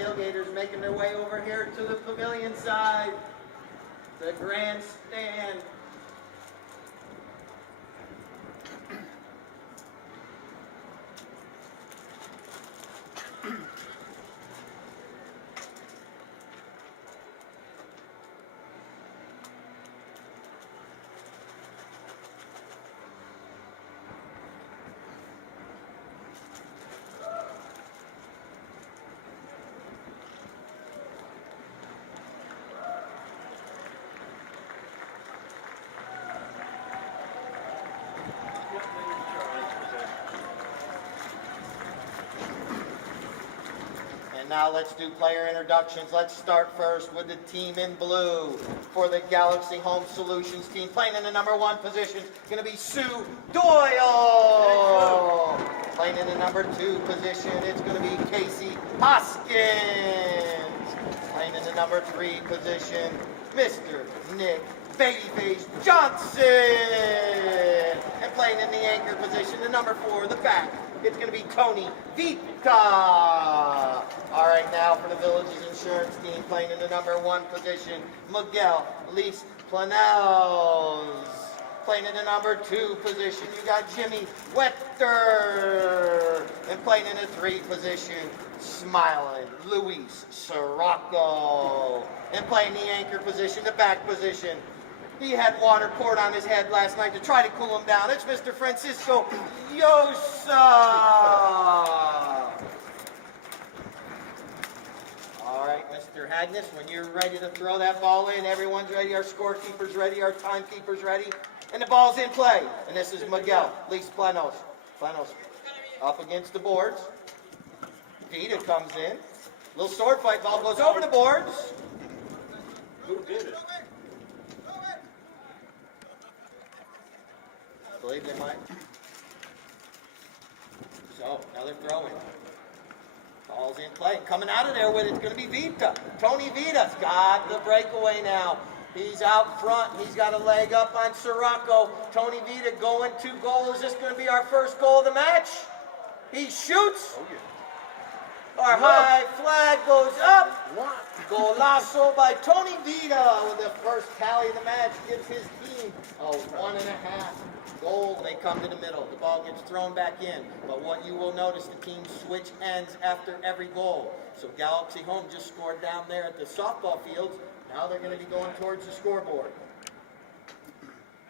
tailgaters making their way over here to the pavilion side, the grandstand. Now let's do player introductions. Let's start first with the team in blue. For the Galaxy Home Solutions team, playing in the number 1 position, going to be Sue Doyle. Playing in the number 2 position, it's going to be Casey Hoskins. Playing in the number 3 position, Mr. Nick Babyface Johnson. And playing in the anchor position, the number 4, the back, it's going to be Tony Vita. All right, now for the Village's insurance team, playing in the number 1 position, Miguel Lis Planels. Playing in the number 2 position, you got Jimmy Wetter. And playing in the 3 position, smiling Luis Sirocco. And playing the anchor position, the back position, he had water poured on his head last night to try to cool him down. It's Mr. Francisco Yosa. All right, Mr. Hagnes, when you're ready to throw that ball in, everyone's ready, our scorekeeper's ready, our timekeeper's ready, and the ball's in play. And this is Miguel Lis Planos. Planos up against the boards. Vita comes in. Little sword fight, ball goes over the boards. Who did it? I believe they might. So, now they're throwing. Ball's in play. Coming out of there with it's going to be Vita. Tony Vita's got the breakaway now. He's out front. He's got a leg up on Sirocco. Tony Vita going to goal. Is this going to be our first goal of the match? He shoots. Oh, yeah. Our high flag goes up. Golazo by Tony Vita with the first tally of the match. Gives his team a 1.5 goal. They come to the middle. The ball gets thrown back in. But what you will notice, the teams switch ends after every goal. So Galaxy Home just scored down there at the softball fields. Now they're going to be going towards the scoreboard.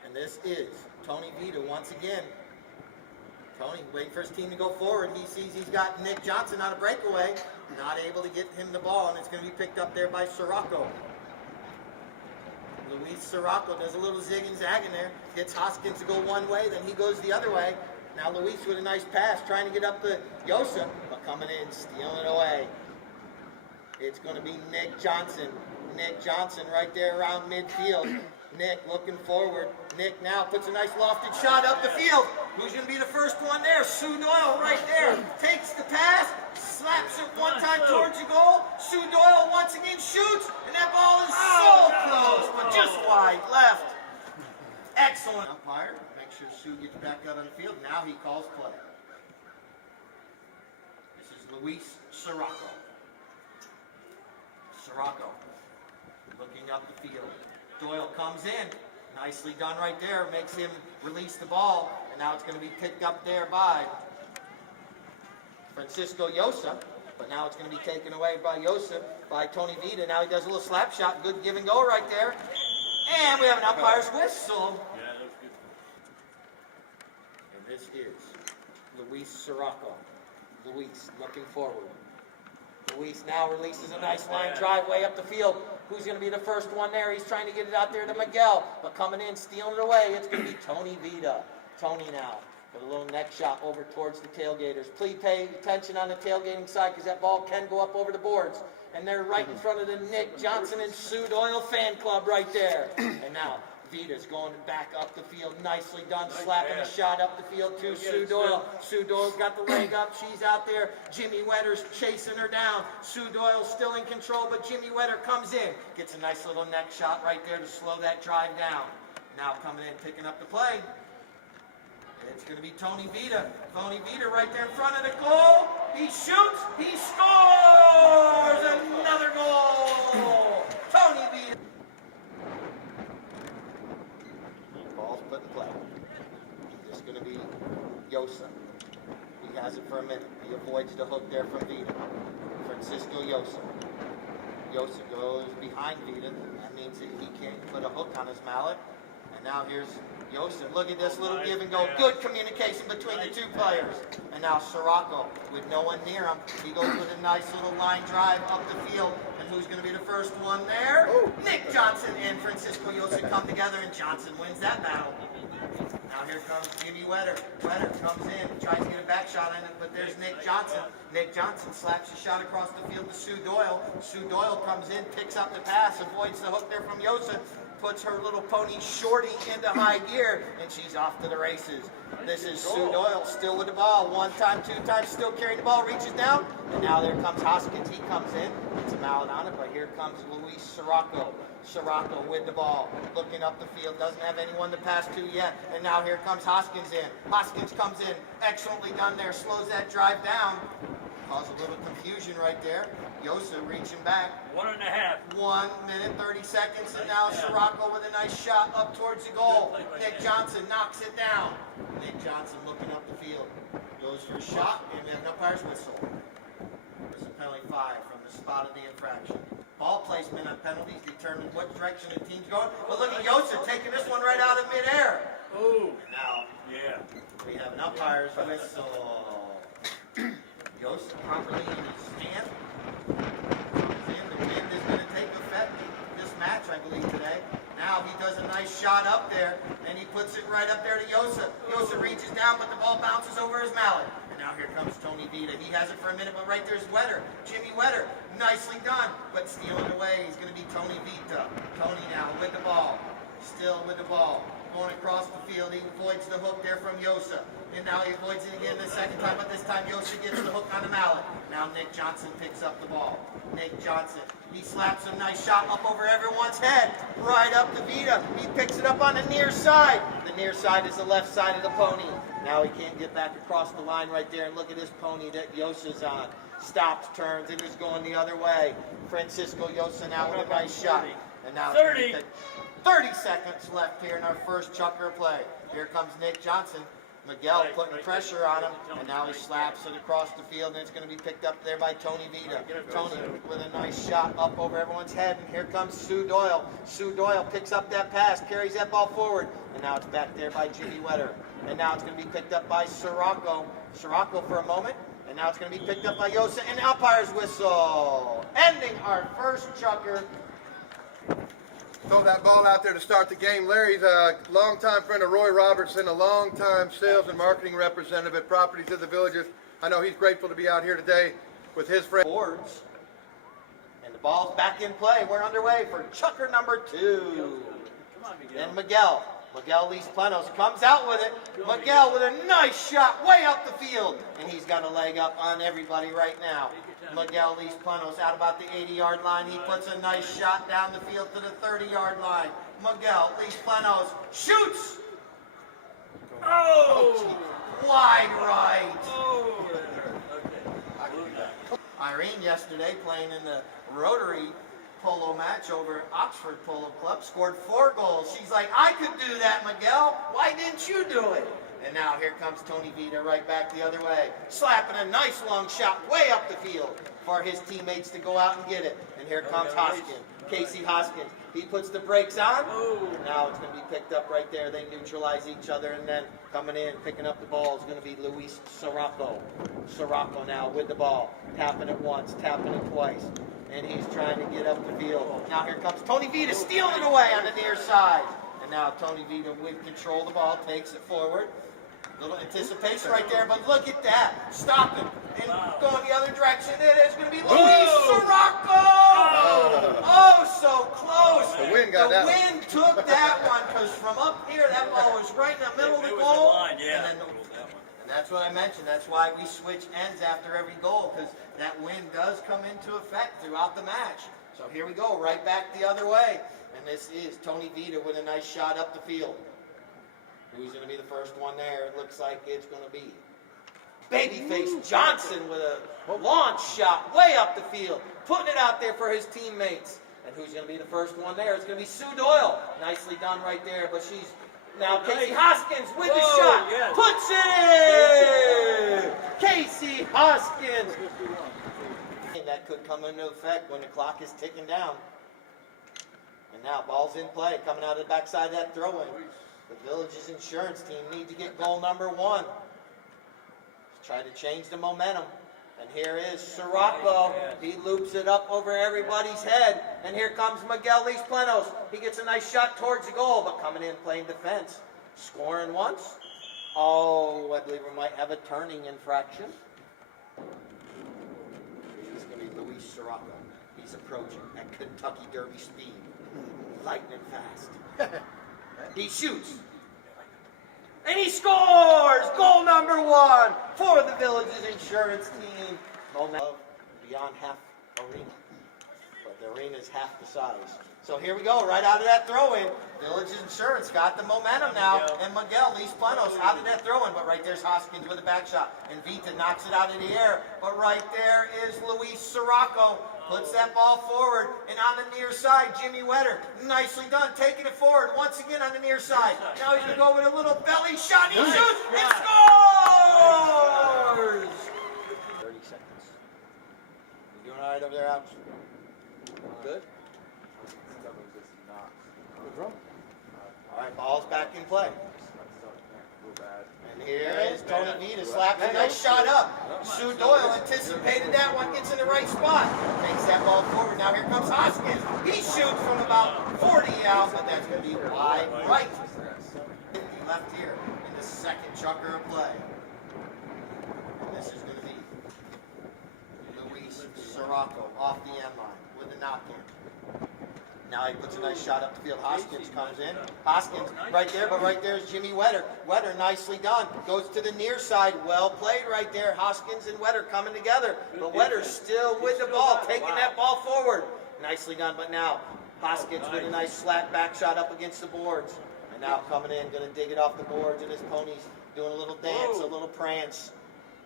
And this is Tony Vita once again. Tony waiting for his team to go forward. He sees he's got Nick Johnson on a breakaway. Not able to get him the ball, and it's going to be picked up there by Sirocco. Luis Sirocco does a little zig and zag in there. Gets Hoskins to go one way, then he goes the other way. Now Luis with a nice pass, trying to get up to Yosa, but coming in, stealing it away. It's going to be Nick Johnson. Nick Johnson right there around midfield. Nick looking forward. Nick now puts a nice lofted shot up the field. Who's going to be the first one there? Sue Doyle right there. Takes the pass, slaps it one time towards the goal. Sue Doyle once again shoots, and that ball is so close, but just wide left. Excellent. Umpire, make sure Sue gets back out on the field. Now he calls play. This is Luis Sirocco. Sirocco looking up the field. Doyle comes in. Nicely done right there. Makes him release the ball. And now it's going to be picked up there by Francisco Yosa. But now it's going to be taken away by Yosa, by Tony Vita. Now he does a little slap shot. Good give and go right there. And we have an umpire's whistle. Yeah, that was good. And this is Luis Sirocco. Luis looking forward. Luis now releases a nice line drive way up the field. Who's going to be the first one there? He's trying to get it out there to Miguel, but coming in, stealing it away, it's going to be Tony Vita. Tony now with a little neck shot over towards the tailgaters. Please pay attention on the tailgating side because that ball can go up over the boards. And they're right in front of the Nick Johnson and Sue Doyle fan club right there. And now Vita's going back up the field. Nicely done, slapping a shot up the field to Sue Doyle. Sue Doyle's got the leg up. She's out there. Jimmy Wetter's chasing her down. Sue Doyle's still in control, but Jimmy Wetter comes in. Gets a nice little neck shot right there to slow that drive down. Now coming in, picking up the play It's going to be Tony Vita. Tony Vita right there in front of the goal. He shoots. He scores another goal. Tony Vita. Ball's put in play. It's going to be Yosa. He has it for a minute. He avoids the hook there from Vita. Francisco Yosa. Yosa goes behind Vita. That means that he can't put a hook on his mallet. And now here's Yosa. Look at this little give and go. Good communication between the two players. And now Sirocco, with no one near him, he goes with a nice little line drive up the field. And who's going to be the first one there? Nick Johnson and Francisco Yosa come together, and Johnson wins that battle. Now here comes Jimmy Wetter. Wetter comes in, tries to get a back shot in it, but there's Nick Johnson. Nick Johnson slaps a shot across the field to Sue Doyle. Sue Doyle comes in, picks up the pass, avoids the hook there from Yosa, puts her little pony Shorty into high gear, and she's off to the races. This is Sue Doyle still with the ball. One time, two times, still carrying the ball, reaches down, and now there comes Hoskins. He comes in, gets a mallet on it, but here comes Luis Sirocco. Sirocco with the ball, looking up the field, doesn't have anyone to pass to yet, and now here comes Hoskins in. Hoskins comes in, excellently done there, slows that drive down, caused a little confusion right there. Yosa reaching back. 1.5. 1 minute, 30 seconds, and now Sirocco with a nice shot up towards the goal. Nick Johnson knocks it down. Nick Johnson looking up the field, goes for a shot, and we have an umpire's whistle. There's a penalty 5 from the spot of the infraction. Ball placement on penalties determine what direction the team's going. But look at Yosa taking this one right out of midair. Ooh. And now we have an umpire's whistle. Yosa properly in his stand. The wind is going to take effect this match, I believe, today. Now he does a nice shot up there, and he puts it right up there to Yosa. Yosa reaches down, but the ball bounces over his mallet. Now here comes Tony Vita. He has it for a minute, but right there's Wetter. Jimmy Wetter. Nicely done, but stealing away. He's going to be Tony Vita. Tony now with the ball. Still with the ball. Going across the field. He avoids the hook there from Yosa. And now he avoids it again the second time, but this time Yosa gets the hook on the mallet. Now Nick Johnson picks up the ball. Nick Johnson. He slaps a nice shot up over everyone's head. Right up to Vita. He picks it up on the near side. The near side is the left side of the pony. Now he can't get back across the line right there, and look at this pony that Yosa's on. Stops, turns, and is going the other way. Francisco Yosa now with a nice shot. And now 30 seconds left here in our first chucker play. Here comes Nick Johnson. Miguel putting pressure on him, and now he slaps it across the field, and it's going to be picked up there by Tony Vita. Tony with a nice shot up over everyone's head, and here comes Sue Doyle. Sue Doyle picks up that pass, carries that ball forward, and now it's back there by Jimmy Wetter. And now it's going to be picked up by Sirocco. Sirocco for a moment, and now it's going to be picked up by Yosa, and the umpire's whistle. Ending our first chucker. Throw that ball out there to start the game. Larry's a longtime friend of Roy Robertson, a longtime sales and marketing representative at Properties of the Villages. I know he's grateful to be out here today with his friend. Boards. And the ball's back in play. We're underway for chucker number 2. Come on, Miguel. And Miguel Lis Planos comes out with it. Miguel with a nice shot way up the field. And he's got a leg up on everybody right now. Miguel Lis Planos out about the 80-yard line. He puts a nice shot down the field to the 30-yard line. Miguel Lis Planos shoots. Oh! Wide right. Oh! Irene yesterday playing in the Rotary Polo match over at Oxford Polo Club scored 4 goals. She's like, I could do that, Miguel. Why didn't you do it? And now here comes Tony Vita right back the other way, slapping a nice long shot way up the field for his teammates to go out and get it. And here comes Hoskins, Casey Hoskins. He puts the brakes on. Now it's going to be picked up right there. They neutralize each other, and then coming in, picking up the ball is going to be Luis Sirocco. Sirocco now with the ball, tapping it once, tapping it twice. And he's trying to get up the field. Now here comes Tony Vita stealing it away on the near side. And now Tony Vita with control of the ball takes it forward. Little anticipation right there, but look at that. Stopping and going the other direction. It is going to be Luis Sirocco! Oh, so close. The wind got that one. The wind took that one, because from up here, that ball was right in the middle of the goal. And that's what I mentioned. That's why we switch ends after every goal, because that wind does come into effect throughout the match. So here we go, right back the other way. And this is Tony Vita with a nice shot up the field. Who's going to be the first one there? It looks like it's going to be Babyface Johnson with a launch shot way up the field, putting it out there for his teammates. And who's going to be the first one there? It's going to be Sue Doyle. Nicely done right there, but she's now Casey Hoskins with the shot. Yes. Puts it in! Casey Hoskins. That could come into effect when the clock is ticking down. And now ball's in play, coming out of the backside of that throw-in. The Village's insurance team need to get goal number 1. Try to change the momentum. And here is Sirocco. He loops it up over everybody's head. And here comes Miguel Lees Plenos. He gets a nice shot towards the goal, but coming in playing defense. Scoring once. Oh, I believe we might have a turning infraction. It's going to be Luis Sirocco. He's approaching at Kentucky Derby speed. Lightning fast. He shoots. And he scores! Goal number 1 for the Village's insurance team. Momentum beyond half arena. But the arena's half the size. So here we go, right out of that throw-in. Village's insurance got the momentum now. And Miguel Lees Plenos out of that throw-in. But right there's Hoskins with a back shot. And Vita knocks it out of the air. But right there is Luis Sirocco. Puts that ball forward, and on the near side, Jimmy Wetter, nicely done, taking it forward once again on the near side. Now he's going to go with a little belly shot, he shoots, and scores! 30 seconds. You doing all right over there, Alex? Good? All right, ball's back in play. And here is Tony Vita, slaps a nice shot up. Sue Doyle anticipated that one, gets in the right spot. Takes that ball forward. Now here comes Hoskins. He shoots from about 40 out, but that's going to be wide right. 50 left here in the second chucker of play. And this is going to be Luis Sirocco off the end line with a knock-in. Now he puts a nice shot up the field. Hoskins comes in. Hoskins right there, but right there is Jimmy Wetter. Wetter nicely done. Goes to the near side. Well played right there. Hoskins and Wetter coming together. But Wetter's still with the ball, taking that ball forward. Nicely done, but now Hoskins with a nice flat back shot up against the boards. And now coming in, going to dig it off the boards, and his pony's doing a little dance, a little prance.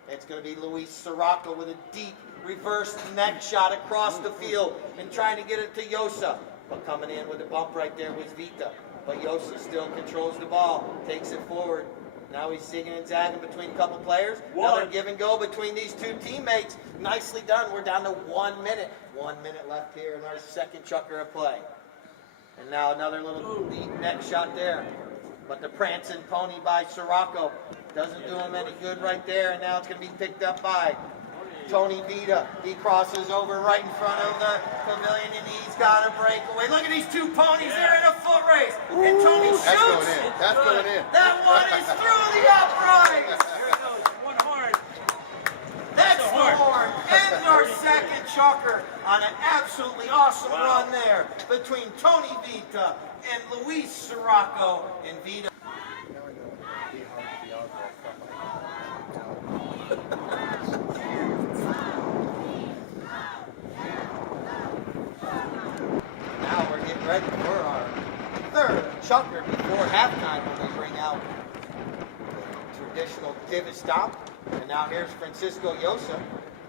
It's going to be Luis Sirocco with a deep reverse neck shot across the field and trying to get it to Yosa. But coming in with a bump right there was Vita. But Yosa still controls the ball, takes it forward. Now he's zigging and zagging between a couple players. Another give and go between these two teammates. Nicely done. We're down to 1 minute. 1 minute left here in our second chucker of play. And now another little deep neck shot there. But the prancing pony by Sirocco doesn't do him any good right there. And now it's going to be picked up by Tony Vita. He crosses over right in front of the pavilion, and he's got a breakaway. Look at these two ponies. They're in a foot race. And Tony shoots. That's going in. That's going in. That one is through the uprights. Here it goes. One horn. That's the horn. Ends our second chucker on an absolutely awesome run there between Tony Vita and Luis Sirocco. And Vita. Now we're getting ready for our third chucker before halftime when we bring out the traditional divot stop. And now here's Francisco Yosa.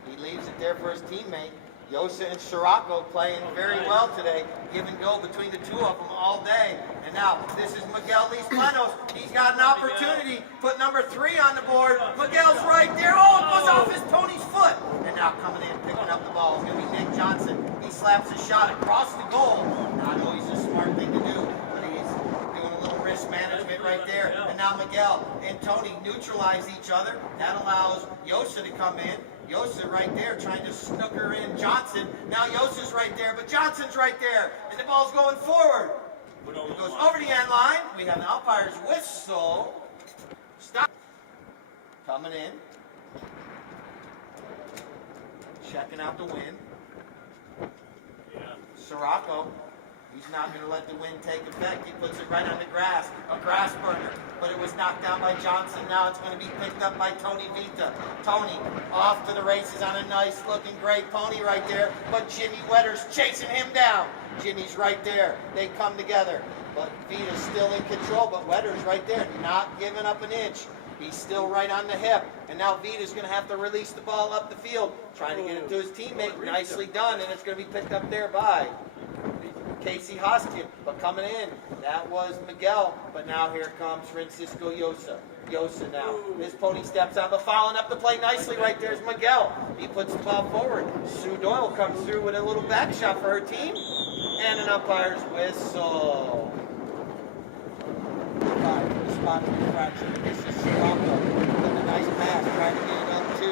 He leaves it there for his teammate. Yosa and Sirocco playing very well today. Give and go between the two of them all day. And now this is Miguel Lees Plenos. He's got an opportunity. Put number 3 on the board. Miguel's right there. Oh, it goes off his pony's foot. And now coming in, picking up the ball is going to be Nick Johnson. He slaps a shot across the goal. Now I know he's a smart thing to do, but he's doing a little wrist management right there. And now Miguel and Tony neutralize each other. That allows Yosa to come in. Yosa right there trying to snooker in Johnson. Now Yosa's right there, but Johnson's right there. And the ball's going forward. It goes over the end line. We have an umpire's whistle. Stop. Coming in. Checking out the wind. Sirocco. He's not going to let the wind take effect. He puts it right on the grass, a grass burner. But it was knocked down by Johnson. Now it's going to be picked up by Tony Vita. Tony off to the races on a nice looking great pony right there. But Jimmy Wetter's chasing him down. Jimmy's right there. They come together. But Vita's still in control, but Wetter's right there, not giving up an inch. He's still right on the hip. And now Vita's going to have to release the ball up the field, trying to get it to his teammate. Nicely done, and it's going to be picked up there by Casey Hoskin. But coming in, that was Miguel. But now here comes Francisco Yosa. Yosa now. His pony steps out, but following up the play nicely right there's Miguel. He puts the ball forward. Sue Doyle comes through with a little back shot for her team. And an umpire's whistle. The spot of infraction. This is Sirocco with a nice pass, trying to get it up to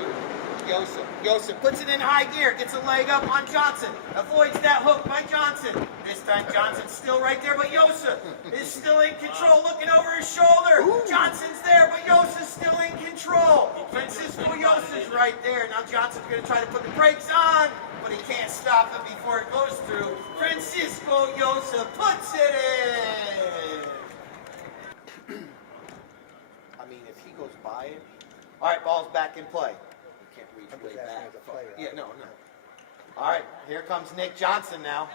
Yosef. Yosef puts it in high gear, gets a leg up on Johnson, avoids that hook by Johnson. This time Johnson's still right there, but Yosef is still in control, looking over his shoulder. Johnson's there, but Yosef's still in control. Francisco Yosef's right there. Now Johnson's going to try to put the brakes on, but he can't stop it before it goes through. Francisco Yosef puts it in. I mean, if he goes by it. All right, ball's back in play. You can't reach way back. Yeah, no. All right, here comes Nick Johnson now.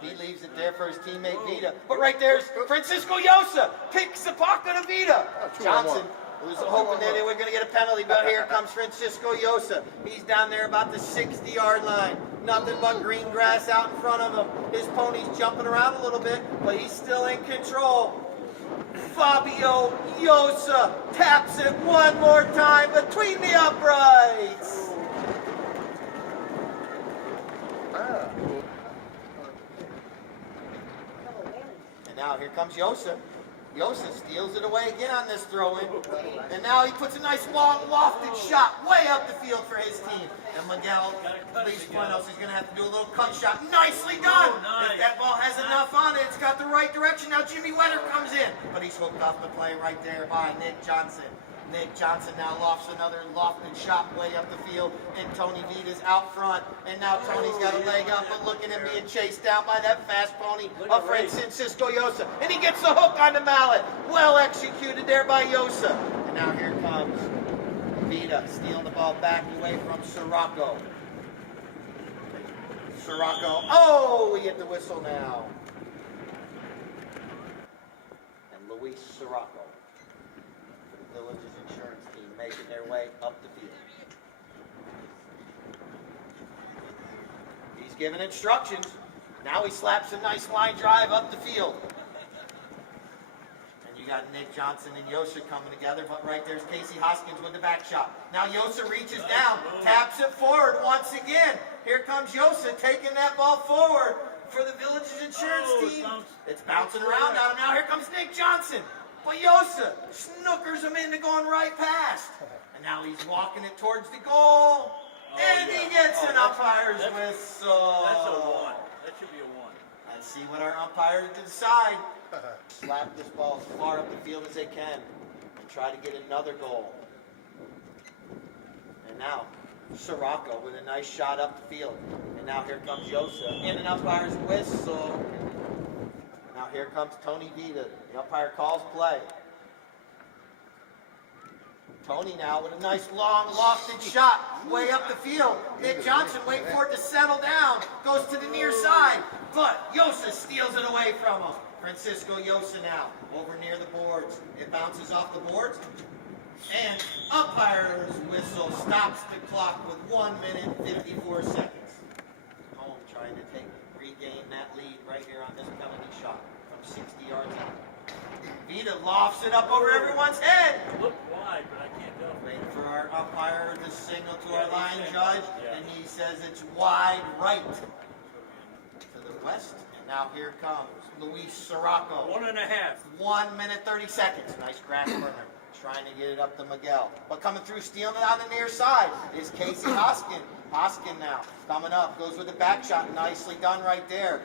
He leaves it there for his teammate Vita. But right there's Francisco Yosa. Picks the pocket of Vita. Johnson was hoping that they were going to get a penalty, but here comes Francisco Yosa. He's down there about the 60-yard line. Nothing but green grass out in front of him. His pony's jumping around a little bit, but he's still in control. Fabio Yosa taps it one more time between the uprights. And now here comes Yosa. Yosa steals it away again on this throw-in. And now he puts a nice long lofted shot way up the field for his team. And Miguel Lees-Buenos is going to have to do a little cut shot. Nicely done! If that ball has enough on it, it's got the right direction. Now Jimmy Wetter comes in. But he's hooked off the play right there by Nick Johnson. Nick Johnson now lofts another lofted shot way up the field, and Tony Vita's out front. And now Tony's got a leg up, but look at him being chased down by that fast pony of Francisco Yosa. And he gets the hook on the mallet. Well executed there by Yosa. And now here comes Vita, stealing the ball back away from Sirocco. Sirocco, oh, we get the whistle now. And Luis Sirocco, the Village's insurance team, making their way up the field. He's giving instructions. Now he slaps a nice line drive up the field. And you got Nick Johnson and Yosa coming together, but right there's Casey Hoskins with the back shot. Now Yosa reaches down, taps it forward once again. Here comes Yosa taking that ball forward for the Village's insurance team. It's bouncing around on him. Now here comes Nick Johnson. But Yosa snookers him into going right past. And now he's walking it towards the goal. And he gets an umpire's whistle. That's a 1. That should be a 1. Let's see what our umpires decide. Slap this ball as far up the field as they can and try to get another goal. And now Sirocco with a nice shot up the field. And now here comes Yosa and an umpire's whistle. Now here comes Tony Vita. The umpire calls play. Tony now with a nice long lofted shot way up the field. Nick Johnson waiting for it to settle down. Goes to the near side. But Yosa steals it away from him. Francisco Yosa now over near the boards. It bounces off the boards. And umpire's whistle stops the clock with 1 minute 54 seconds. Home trying to regain that lead right here on this penalty shot from 60 yards out. Vita lofts it up over everyone's head. Look wide, but I can't tell. Waiting for our umpire to signal to our line judge, and he says it's wide right to the west. And now here comes Luis Sirocco. 1.5. 1 minute 30 seconds. Nice grass burner. Trying to get it up to Miguel. But coming through, stealing it on the near side is Casey Hoskin. Hoskin now coming up, goes with the back shot. Nicely done right there.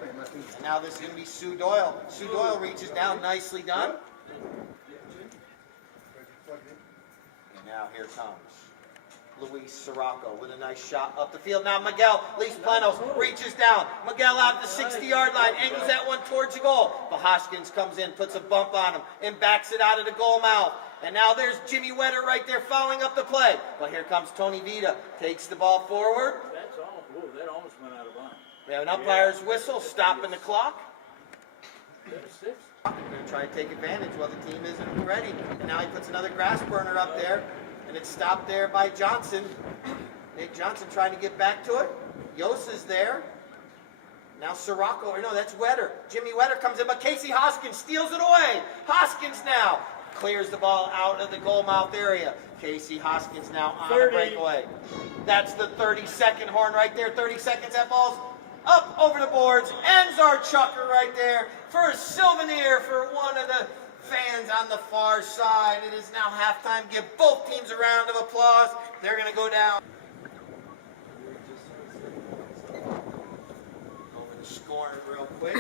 And now this is going to be Sue Doyle. Sue Doyle reaches down. Nicely done. And now here comes Luis Sirocco with a nice shot up the field. Now Miguel Lees-Buenos reaches down. Miguel out the 60-yard line, angles that one towards the goal. But Hoskins comes in, puts a bump on him, and backs it out of the goal mouth. And now there's Jimmy Wetter right there following up the play. But here comes Tony Vita, takes the ball forward. That's almost, whoa, that almost went out of bounds. We have an umpire's whistle stopping the clock. There's 6. We're going to try to take advantage while the team isn't ready. And now he puts another grass burner up there, and it's stopped there by Johnson. Nick Johnson trying to get back to it. Yosa's there. Now Sirocco, or no, that's Wetter. Jimmy Wetter comes in, but Casey Hoskins steals it away. Hoskins now clears the ball out of the goal mouth area. Casey Hoskins now on a breakaway. That's the 30-second horn right there. 30 seconds, that ball's up over the boards. Ends our chucker right there for a souvenir for one of the fans on the far side. It is now halftime. Give both teams a round of applause. They're going to go down. Over the scoring real quick.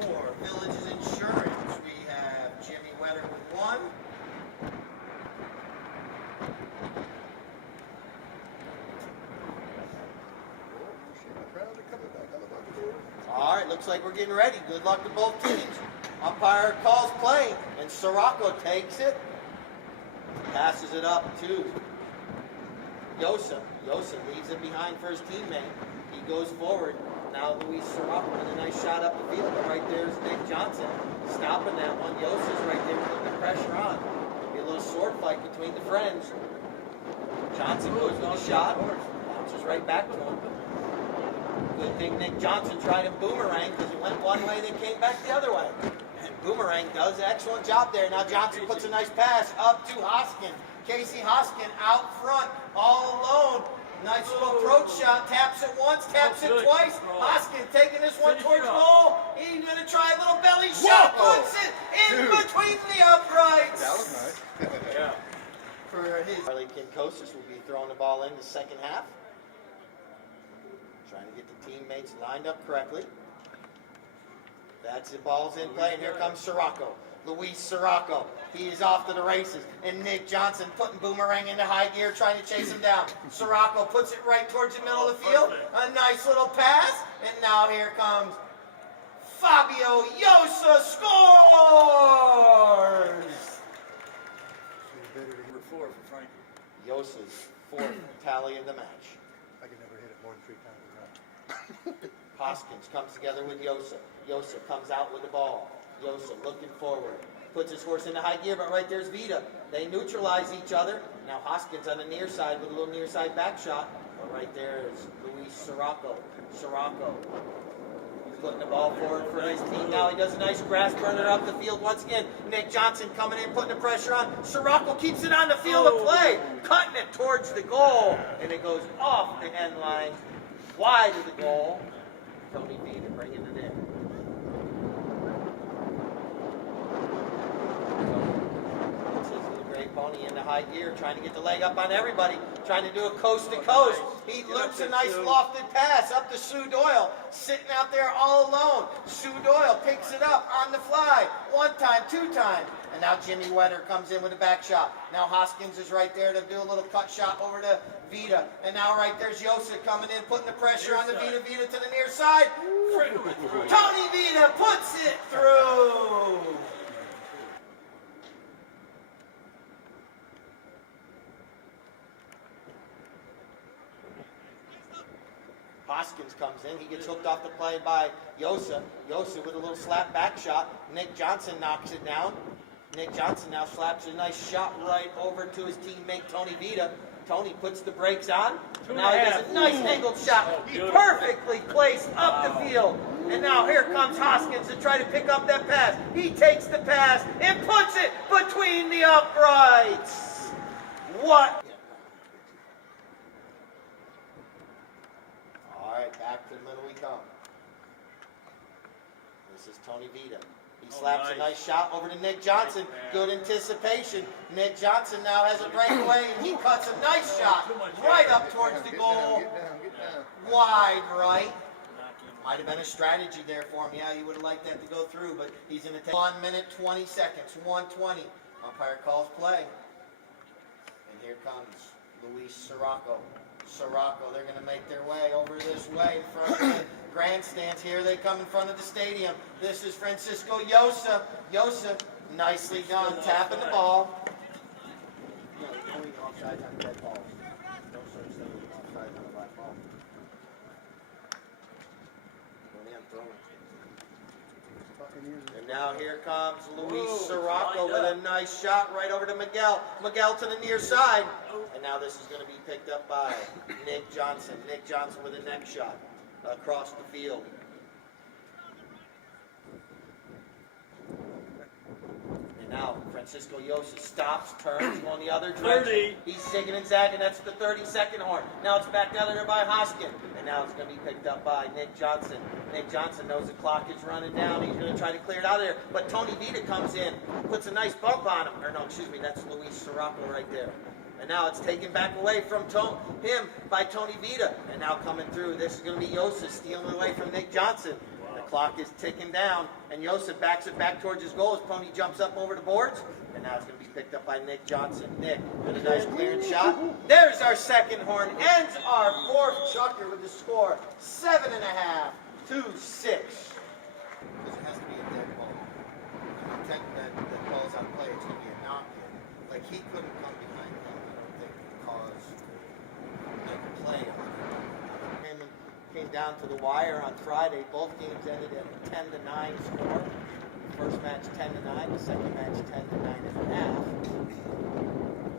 For Village's Insurance, we have Jimmy Wetter with 1. All right, looks like we're getting ready. Good luck to both teams. Umpire calls play, and Sirocco takes it. Passes it up to Yosa. Yosa leaves it behind for his teammate. He goes forward. Now Luis Sirocco with a nice shot up the field. But right there's Nick Johnson stopping that one. Yosa's right there putting the pressure on. Be a little sword fight between the friends. Johnson goes with a shot. Bounces right back to him. Good thing Nick Johnson tried and boomerang because it went one way, then came back the other way. And Boomerang does an excellent job there. Now Johnson puts a nice pass up to Hoskin. Casey Hoskin out front, all alone. Nice little approach shot. Taps it once, taps it twice. Hoskin taking this one towards goal. He's going to try a little belly shot. Puts it in between the uprights. That was nice. Yeah. For his Harley Kinkosis will be throwing the ball in the second half. Trying to get the teammates lined up correctly. That's the ball's in play, and here comes Sirocco. Luis Sirocco. He is off to the races. And Nick Johnson putting Boomerang into high gear, trying to chase him down. Sirocco puts it right towards the middle of the field. A nice little pass. And now here comes Fabio Yosa scores! Number 4 for Frankie. Yosa's 4th tally of the match. I can never hit it more than 3 times in a row. Hoskins comes together with Yosa. Yosa comes out with the ball. Yosa looking forward. Puts his horse into high gear, but right there's Vita. They neutralize each other. Now Hoskins on the near side with a little near side back shot. But right there is Luis Sirocco. Sirocco putting the ball forward for his team. Now he does a nice grass burner up the field once again. Nick Johnson coming in, putting the pressure on. Sirocco keeps it on the field of play. Cutting it towards the goal. And it goes off the end line. Wide of the goal. Tony Vita bringing it in. Pony into high gear, trying to get the leg up on everybody, trying to do a coast to coast. He loops a nice lofted pass up to Sue Doyle, sitting out there all alone. Sue Doyle picks it up on the fly, 1 time, 2 times. And now Jimmy Wetter comes in with a back shot. Now Hoskins is right there to do a little cut shot over to Vita. And now right there's Yosa coming in, putting the pressure on the Vita. Vita to the near side. Tony Vita puts it through. Hoskins comes in. He gets hooked off the play by Yosa. Yosa with a little slap back shot. Nick Johnson knocks it down. Nick Johnson now slaps a nice shot right over to his teammate Tony Vita. Tony puts the brakes on. Now he does a nice angled shot. Perfectly placed up the field. And now here comes Hoskins to try to pick up that pass. He takes the pass and puts it between the uprights. What? All right, back to the middle we come. This is Tony Vita. He slaps a nice shot over to Nick Johnson. Good anticipation. Nick Johnson now has a breakaway, and he cuts a nice shot right up towards the goal. Get down. Wide right. Might have been a strategy there for him. Yeah, he would have liked that to go through, but he's going to take 1 minute, 20 seconds, 1:20. Umpire calls play. And here comes Luis Sirocco. Sirocco, they're going to make their way over this way in front of the grandstands. Here they come in front of the stadium. This is Francisco Yosa. Yosa, nicely done, tapping the ball. No, only offside on dead balls. No such thing as offside on a black ball. And now here comes Luis Sirocco with a nice shot right over to Miguel. Miguel to the near side. And now this is going to be picked up by Nick Johnson. Nick Johnson with a neck shot across the field. And now Francisco Yosa stops, turns, going the other direction. He's zigging and zagging. That's the 32nd horn. Now it's back down there by Hoskin. And now it's going to be picked up by Nick Johnson. Nick Johnson knows the clock is running down. He's going to try to clear it out of there. But Tony Vita comes in, puts a nice bump on him. Or no, excuse me, that's Luis Sirocco right there. And now it's taken back away from him by Tony Vita. And now coming through, this is going to be Yosa stealing away from Nick Johnson. The clock is ticking down, and Yosa backs it back towards his goal as Pony jumps up over the boards. And now it's going to be picked up by Nick Johnson. Nick with a nice clearance shot. There's our second horn. Ends our fourth chucker with the score 7.5 to 6. Because it has to be a dead ball. And the that ball's out of play, it's going to be a knock-in. Like, he couldn't come behind him, I don't think, because they could play on it. Came down to the wire on Friday. Both games ended at a 10-9 score. First match 10-9, the second match 10-9.5.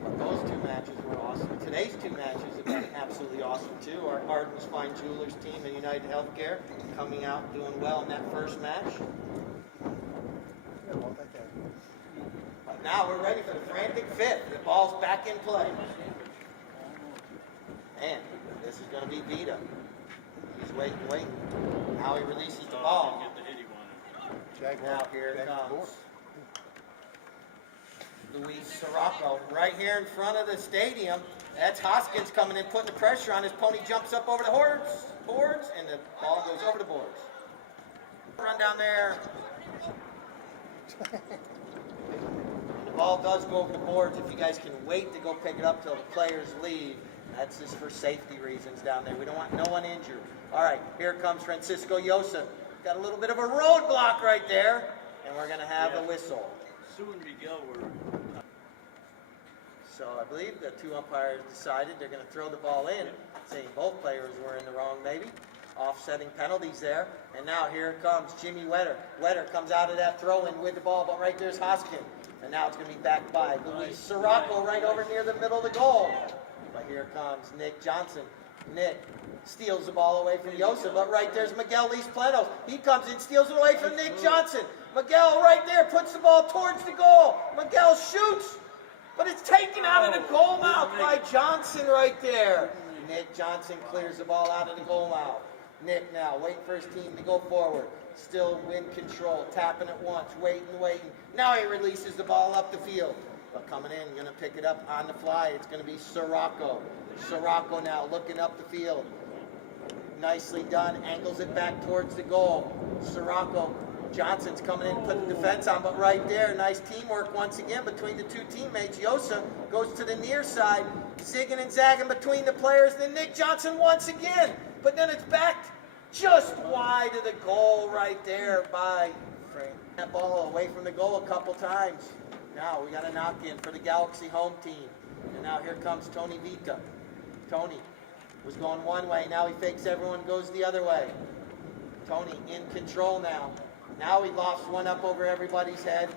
But those two matches were awesome. Today's two matches have been absolutely awesome too. Our Arden's Fine Jewelers team and United Healthcare coming out and doing well in that first match. But now we're ready for the frantic fifth. The ball's back in play. And this is going to be Vita. He's waiting. Now he releases the ball. Now here it comes. Luis Sirocco right here in front of the stadium. That's Hoskins coming in, putting the pressure on. His Pony jumps up over the boards, and the ball goes over the boards. Run down there. The ball does go over the boards. If you guys can wait to go pick it up till the players leave, that's just for safety reasons down there. We don't want no one injured. All right, here comes Francisco Yosa. Got a little bit of a roadblock right there, and we're going to have a whistle. Sue and Miguel were... So I believe the two umpires decided they're going to throw the ball in, saying both players were in the wrong maybe. Offsetting penalties there. And now here comes Jimmy Wetter. Wetter comes out of that throw-in with the ball, but right there's Hoskin. And now it's going to be backed by Luis Sirocco right over near the middle of the goal. But here comes Nick Johnson. Nick steals the ball away from Yosa, but right there's Miguel Plenos. He comes in, steals it away from Nick Johnson. Miguel right there puts the ball towards the goal. Miguel shoots, but it's taken out of the goal mouth by Johnson right there. Nick Johnson clears the ball out of the goal mouth. Nick now waiting for his team to go forward. Still in control, tapping it once, waiting. Now he releases the ball up the field. But coming in, going to pick it up on the fly. It's going to be Sirocco. Sirocco now looking up the field. Nicely done. Angles it back towards the goal. Sirocco. Johnson's coming in, putting the defense on, but right there, nice teamwork once again between the two teammates. Yosa goes to the near side, zigging and zagging between the players. Then Nick Johnson once again, but then it's backed just wide of the goal right there by Frank. That ball away from the goal a couple times. Now we got a knock-in for the Galaxy home team. And now here comes Tony Vita. Tony was going one way. Now he fakes everyone, goes the other way. Tony in control now. Now he lofts one up over everybody's head.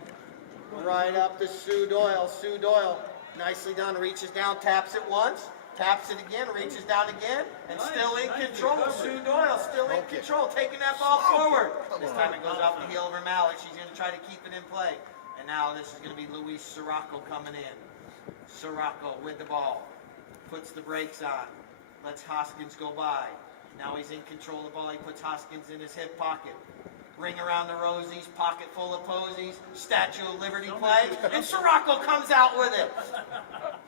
Right up to Sue Doyle. Sue Doyle, nicely done. Reaches down, taps it once. Taps it again, reaches down again, and still in control. Sue Doyle still in control, taking that ball forward. This time it goes off the heel of her mallet. She's going to try to keep it in play. And now this is going to be Luis Sirocco coming in. Sirocco with the ball. Puts the brakes on. Lets Hoskins go by. Now he's in control of the ball. He puts Hoskins in his hip pocket. Ring around the rosies, pocket full of posies, Statue of Liberty play, and Sirocco comes out with it.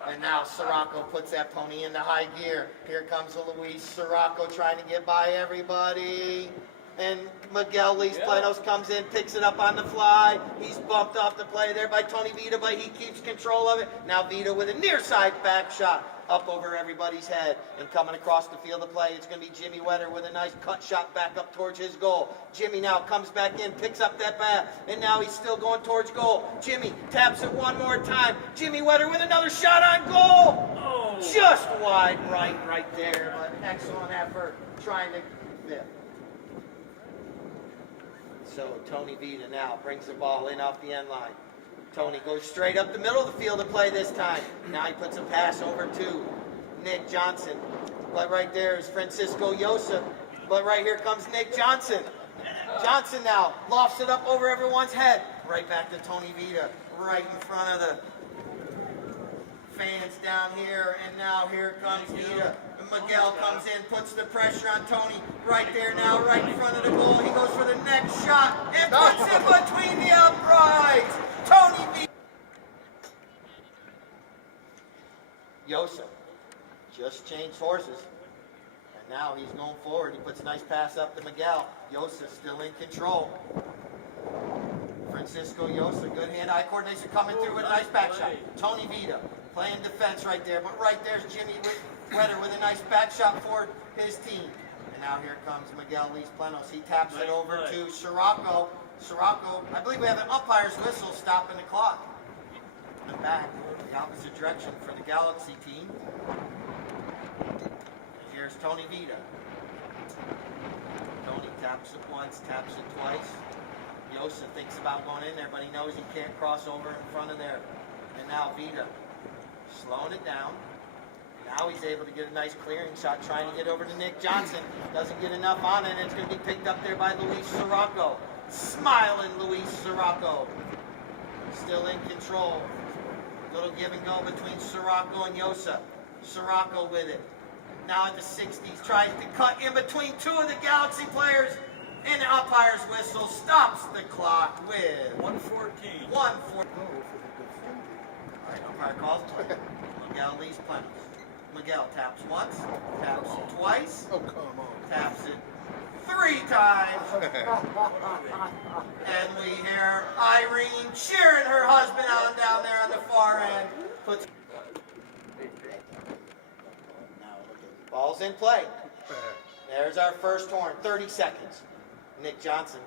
And now Sirocco puts that Pony into high gear. Here comes Luis Sirocco trying to get by everybody. And Miguel Plenos comes in, picks it up on the fly. He's bumped off the play there by Tony Vita, but he keeps control of it. Now Vita with a near side back shot up over everybody's head. And coming across the field of play, it's going to be Jimmy Wetter with a nice cut shot back up towards his goal. Jimmy now comes back in, picks up that bat, and now he's still going towards goal. Jimmy taps it one more time. Jimmy Wetter with another shot on goal. Oh. Just wide right there, but excellent effort trying to fit. So Tony Vita now brings the ball in off the end line. Tony goes straight up the middle of the field to play this time. Now he puts a pass over to Nick Johnson. But right there is Francisco Yosa. But right here comes Nick Johnson. Johnson now lofts it up over everyone's head. Right back to Tony Vita. Right in front of the fans down here. And now here comes Vita. Miguel comes in, puts the pressure on Tony. Right there now, right in front of the goal. He goes for the next shot and puts it between the uprights. Tony Vita. Yosa just changed horses. And now he's going forward. He puts a nice pass up to Miguel. Yosa still in control. Francisco Yosa, good hand-eye coordination coming through with a nice back shot. Tony Vita playing defense right there. But right there's Jimmy Wetter with a nice back shot for his team. And now here comes Miguel Lees-Plenos. He taps it over to Sirocco. Sirocco, I believe we have an umpire's whistle stopping the clock. And back the opposite direction for the Galaxy team. And here's Tony Vita. Tony taps it once, taps it twice. Yosa thinks about going in there, but he knows he can't cross over in front of there. And now Vita slowing it down. Now he's able to get a nice clearing shot, trying to get over to Nick Johnson. Doesn't get enough on it, and it's going to be picked up there by Luis Sirocco. Smiling Luis Sirocco. Still in control. Little give and go between Sirocco and Yosa. Sirocco with it. Now at the 60s, tries to cut in between two of the Galaxy players. And the umpire's whistle stops the clock with 114. 1:14. Alright, umpire calls play. Miguel Lees-Plenos. Miguel taps once, taps it twice, Oh, come on. taps it 3 times. And we hear Irene cheering her husband on down there on the far end. Puts ball's in play. There's our first horn, 30 seconds. Nick Johnson.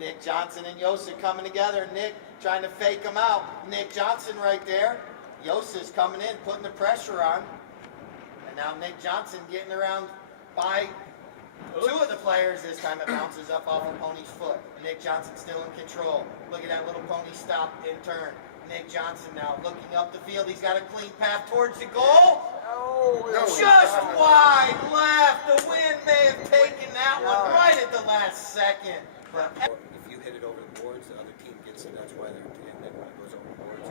Nick Johnson and Yosa coming together. Nick trying to fake him out. Nick Johnson right there. Yosa's coming in, putting the pressure on. And now Nick Johnson getting around by 2 of the players. This time it bounces up off of Pony's foot. Nick Johnson still in control. Look at that little Pony stop and turn. Nick Johnson now looking up the field. He's got a clean path towards the goal. Just wide left. The wind may have taken that one right at the last second. But If you hit it over the boards, the other team gets it. That's why they're hitting it when it goes over the boards.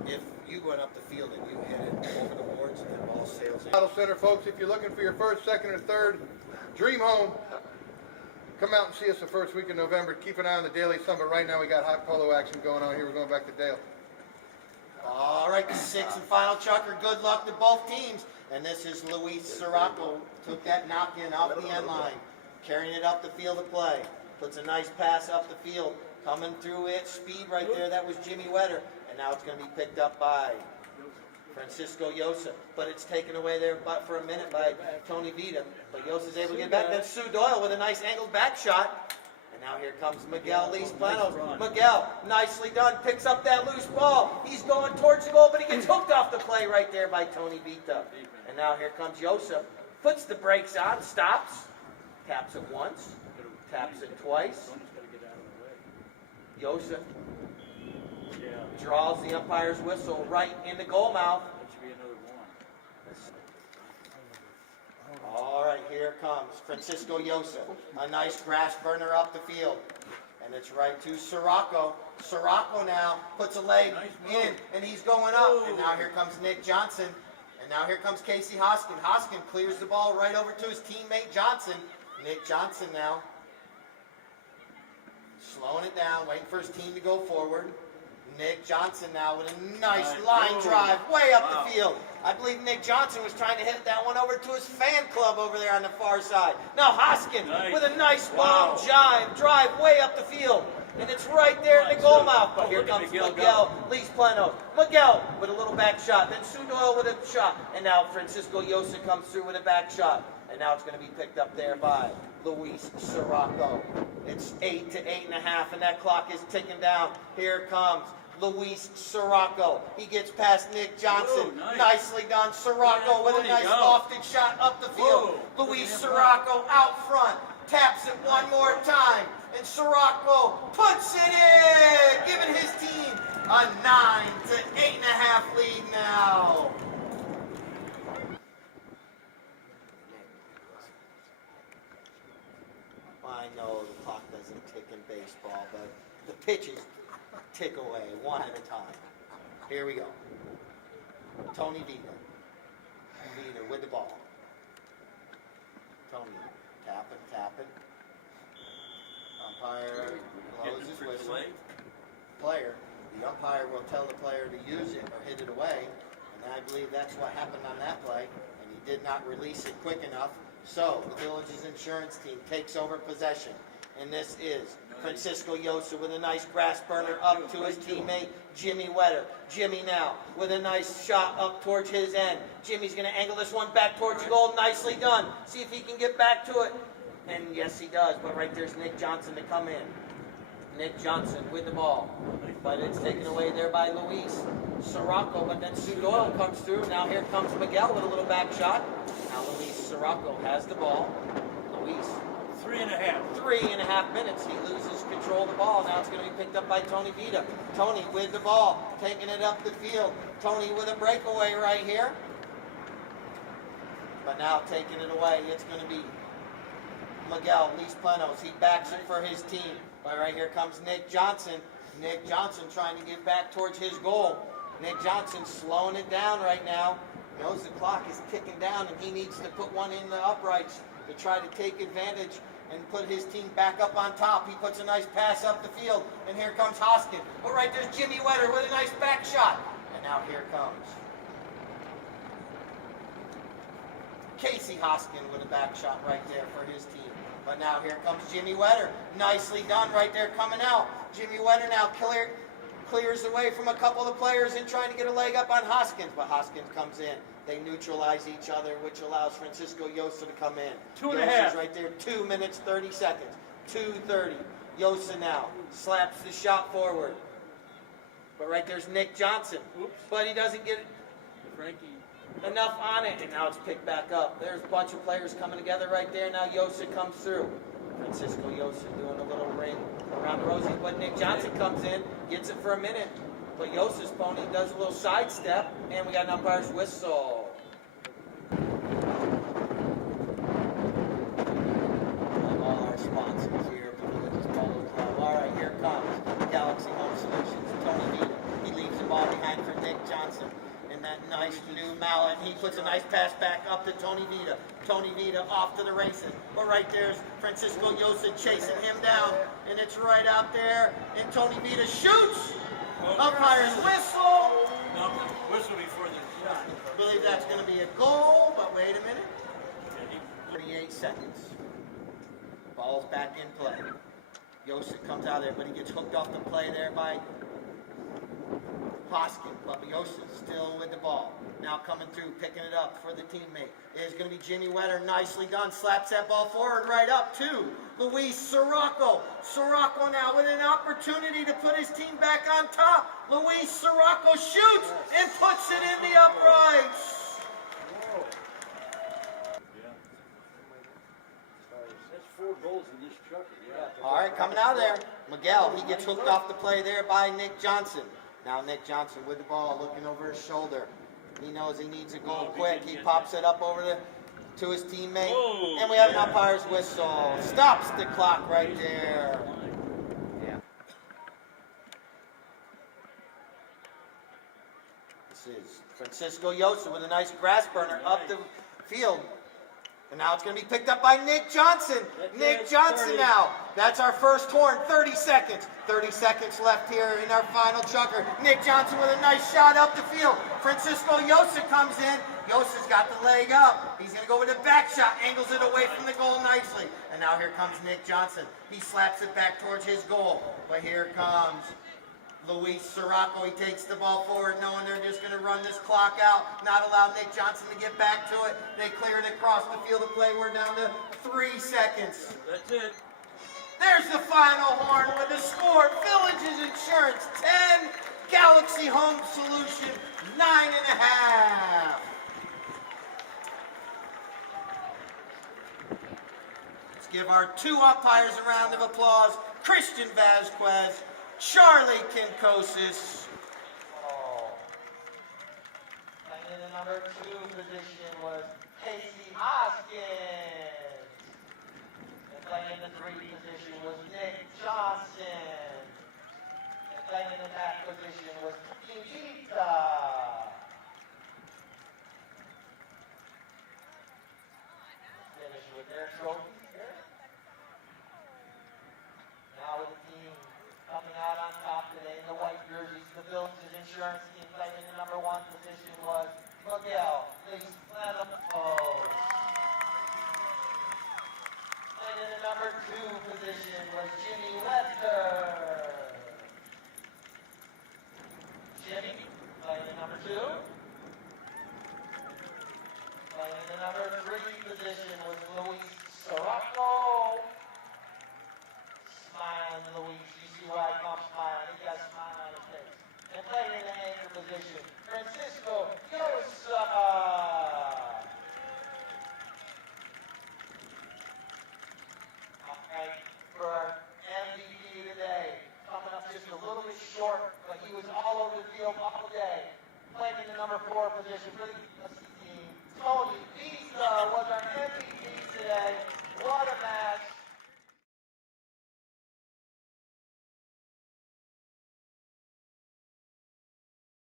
And then if you went up the field and you hit it over the boards, the ball sails in. Battle Center, folks, if you're looking for your first, second, or third dream home, come out and see us the first week in November. Keep an eye on the Daily Sun, but right now we got hot polo action going on here. We're going back to Dale. all right, the 6th and final chucker. Good luck to both teams. And this is Luis Sirocco. Took that knock in off the end line. Carrying it up the field of play. Puts a nice pass up the field. Coming through it. Speed right there. That was Jimmy Wetter. And now it's going to be picked up by Francisco Yosa. But it's taken away there for a minute by Tony Vita. But Yosa's able to get back. Then Sue Doyle with a nice angled back shot. And now here comes Miguel Lees-Plenos. Miguel, nicely done. Picks up that loose ball. He's going towards the goal, but he gets hooked off the play right there by Tony Vita. And now here comes Yosa. Puts the brakes on. Stops. Taps it once. Taps it twice. Yosa draws the umpire's whistle right in the goal mouth. All right, here comes Francisco Yosa. A nice grass burner up the field. And it's right to Sirocco. Sirocco now puts a leg in, and he's going up. And now here comes Nick Johnson. And now here comes Casey Hoskin. Hoskin clears the ball right over to his teammate Johnson. Nick Johnson now slowing it down, waiting for his team to go forward. Nick Johnson now with a nice line drive way up the field. I believe Nick Johnson was trying to hit that one over to his fan club over there on the far side. Now Hoskin with a nice long drive way up the field. And it's right there in the goal mouth. But here comes Miguel Lees-Plenos. Miguel with a little back shot. Then Sue Doyle with a shot. And now Francisco Yosa comes through with a back shot. And now it's going to be picked up there by Luis Sirocco. It's 8 to 8.5, and that clock is ticking down. Here comes Luis Sirocco. He gets past Nick Johnson. Whoa, nice. Nicely done. Sirocco with a nice lofted shot up the field. Whoa. Luis Sirocco out front. taps it one more time, and Sirocco puts it in, giving his team a 9 to 8.5 lead now. I know the clock doesn't tick in baseball, but the pitches tick away one at a time. Here we go. Tony Vita. Vita with the ball. Tony tapping. Umpire blows his whistle. Player, the umpire will tell the player to use it or hit it away, and I believe that's what happened on that play, and he did not release it quick enough. So the Village's insurance team takes over possession, and this is Francisco Yosa with a nice grass burner up to his teammate Jimmy Wetter. Jimmy now with a nice shot up towards his end. Jimmy's going to angle this one back towards the goal. Nicely done. See if he can get back to it. And yes, he does. But right there's Nick Johnson to come in. Nick Johnson with the ball. But it's taken away there by Luis Sirocco. But then Sue Doyle comes through. Now here comes Miguel with a little back shot. Now Luis Sirocco has the ball. Luis. 3.5. 3.5 minutes. He loses control of the ball. Now it's going to be picked up by Tony Vita. Tony with the ball. Taking it up the field. Tony with a breakaway right here. But now taking it away. It's going to be Miguel Lis Plenos. He backs it for his team. But right here comes Nick Johnson. Nick Johnson trying to get back towards his goal. Nick Johnson slowing it down right now. Knows the clock is ticking down and he needs to put one in the uprights to try to take advantage and put his team back up on top. He puts a nice pass up the field, and here comes Hoskin. But right there's Jimmy Wetter with a nice back shot. And now here comes Casey Hoskin with a back shot right there for his team. But now here comes Jimmy Wetter. Nicely done right there coming out. Jimmy Wetter now clears away from a couple of players and trying to get a leg up on Hoskins. But Hoskins comes in. They neutralize each other, which allows Francisco Yosa to come in. 2.5. Yosa's right there, 2 minutes, 30 seconds. 2:30. Yosa now slaps the shot forward. But right there's Nick Johnson. Oops. But he doesn't get Frankie. enough on it, and now it's picked back up. There's a bunch of players coming together right there. Now Yosa comes through. Francisco Yosa doing a little ring around the rosy, but Nick Johnson comes in, gets it for a minute. But Yosa's pony does a little sidestep, and we got an umpire's whistle. All our sponsors here at the Village's Polo Club. All right, here comes Galaxy Home Solutions. Tony Vita. He leaves the ball behind for Nick Johnson. And that nice new mallet. He puts a nice pass back up to Tony Vita. Tony Vita off to the races. But right there's Francisco Yosa chasing him down. And it's right out there. And Tony Vita shoots. Umpire's whistle. No, whistle before the shot. I believe that's going to be a goal, but wait a minute. 38 seconds. Ball's back in play. Yosa comes out there, but he gets hooked off the play there by Hoskin. But Yosa still with the ball. Now coming through, picking it up for the teammate. It is going to be Jimmy Wetter. Nicely done. Slaps that ball forward right up to Luis Sirocco. Sirocco now with an opportunity to put his team back on top. Luis Sirocco shoots and puts it in the uprights. Yeah. That's 4 goals in this chucker. Yeah. All right, coming out of there. Miguel, he gets hooked off the play there by Nick Johnson. Now Nick Johnson with the ball, looking over his shoulder. He knows he needs a goal quick. He pops it up over to his teammate. And we have an umpire's whistle. Stops the clock right there. Yeah. This is Francisco Yosa with a nice grass burner up the field. And now it's going to be picked up by Nick Johnson. Nick Johnson now. That's our first horn. 30 seconds. 30 seconds left here in our final chucker. Nick Johnson with a nice shot up the field. Francisco Yosa comes in. Yosa's got the leg up. He's going to go with a back shot. Angles it away from the goal nicely. And now here comes Nick Johnson. He slaps it back towards his goal. But here comes Luis Sirocco. He takes the ball forward, knowing they're just going to run this clock out, not allow Nick Johnson to get back to it. They clear it across the field of play. We're down to 3 seconds. That's it. There's the final horn with the score. Village's Insurance 10, Galaxy Home Solution 9.5. Let's give our two umpires a round of applause. Christian Vasquez, Charlie Kinkosis. And in the number 2 position was Casey Hoskins. And playing in the 3 position was Nick Johnson. And playing in the back position was Nikita. Finish with their trophies here. Now with the team coming out on top today in the white jerseys, the Villages Insurance team playing in the number 1 position was Miguel Lees-Flanapos. Playing in the number 2 position was Jimmy Lester. Jimmy playing in number 2. Playing in the number 3 position was Luis Sirocco. Smiling, Luis. You see why I come smiling. He got a smile on his face. And playing in the anchor position, Francisco Yosa. Alright, for our MVP today, coming up just a little bit short, but he was all over the field all day. Playing in the number 4 position for the USC team. Tony Visa was our MVP today. What a match.